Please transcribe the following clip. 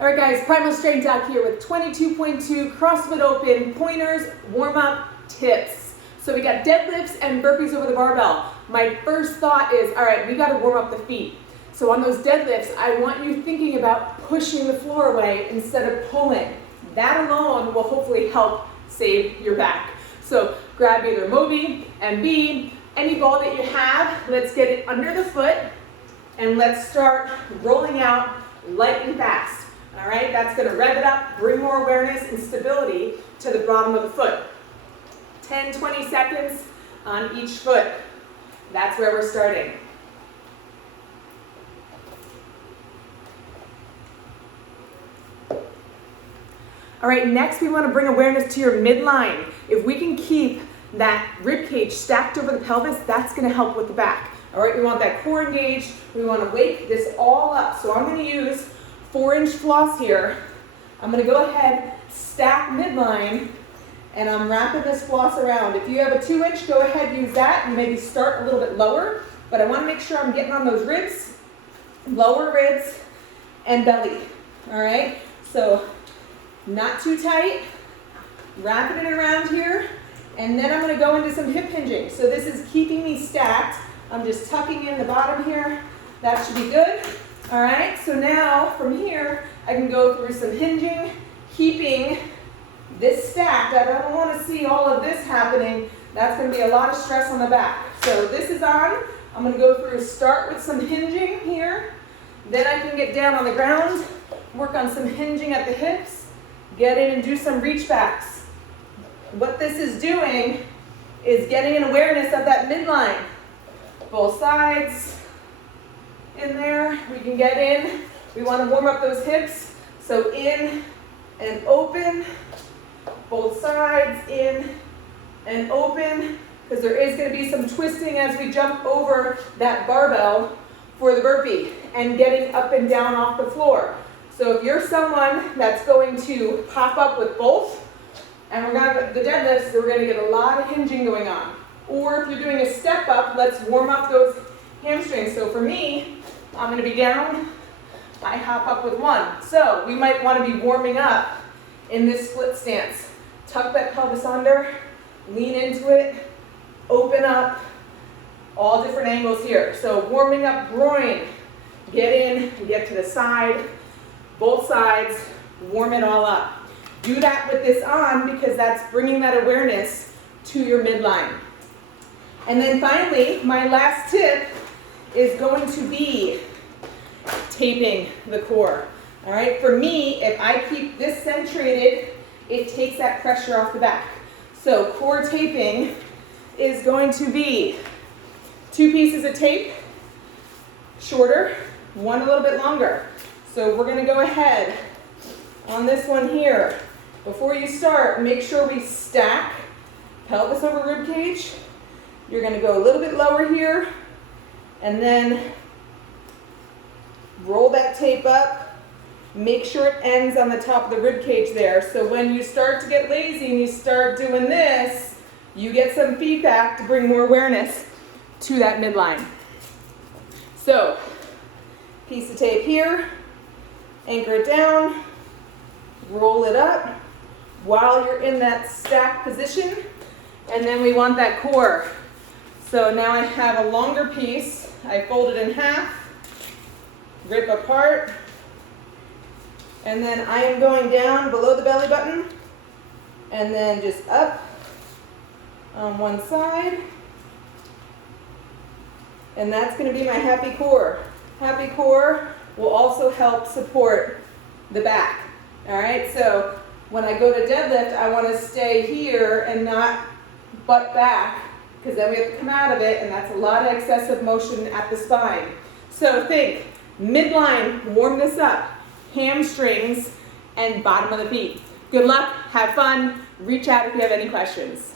All right guys, Primal Strength out here with 22.2 CrossFit Open pointers, warm-up tips. So we got deadlifts and burpees over the barbell. My first thought is, all right, we got to warm up the feet. So on those deadlifts, I want you thinking about pushing the floor away instead of pulling. That alone will hopefully help save your back. So grab either Mobi, MB, any ball that you have. Let's get it under the foot and let's start rolling out light and fast. All right, that's going to rev it up, bring more awareness and stability to the bottom of the foot. 10, 20 seconds on each foot. That's where we're starting. All right, next we want to bring awareness to your midline. If we can keep that rib cage stacked over the pelvis, that's going to help with the back. All right, we want that core engaged. We want to wake this all up. So I'm going to use 4-inch floss here. I'm going to go ahead, stack midline, and I'm wrapping this floss around. If you have a 2-inch, go ahead, use that, and maybe start a little bit lower. But I want to make sure I'm getting on those ribs, lower ribs, and belly. All right, so not too tight, wrapping it around here, and then I'm going to go into some hip hinging. So this is keeping me stacked. I'm just tucking in the bottom here. That should be good. All right, so now from here, I can go through some hinging, keeping this stacked. I don't want to see all of this happening. That's going to be a lot of stress on the back. So this is on. I'm going to go through, start with some hinging here. Then I can get down on the ground, work on some hinging at the hips, get in and do some reach backs. What this is doing is getting an awareness of that midline. Both sides in there, we can get in. We want to warm up those hips. So in and open, both sides in and open, because there is going to be some twisting as we jump over that barbell for the burpee and getting up and down off the floor. So if you're someone that's going to hop up with both, and we're going to the deadlifts, we're going to get a lot of hinging going on. Or if you're doing a step up, let's warm up those hamstrings. So for me, I'm going to be down, I hop up with one. So we might want to be warming up in this split stance. Tuck that pelvis under, lean into it, open up, all different angles here. So warming up groin, get in, get to the side, both sides, warm it all up. Do that with this on because that's bringing that awareness to your midline. And then finally, my last tip is going to be taping the core. All right, for me, if I keep this centrated, it takes that pressure off the back. So core taping is going to be 2 pieces of tape, shorter, one a little bit longer. So we're going to go ahead on this one here. Before you start, make sure we stack pelvis over rib cage. You're going to go a little bit lower here and then roll that tape up. Make sure it ends on the top of the rib cage there. So when you start to get lazy and you start doing this, you get some feedback to bring more awareness to that midline. So, piece of tape here, anchor it down, roll it up while you're in that stacked position, and then we want that core. So now I have a longer piece, I fold it in half, rip apart, and then I am going down below the belly button, and then just up on one side, and that's going to be my happy core. Happy core will also help support the back. All right, so when I go to deadlift, I want to stay here and not butt back, because then we have to come out of it, and that's a lot of excessive motion at the spine. So think midline, warm this up, hamstrings, and bottom of the feet. Good luck, have fun, reach out if you have any questions.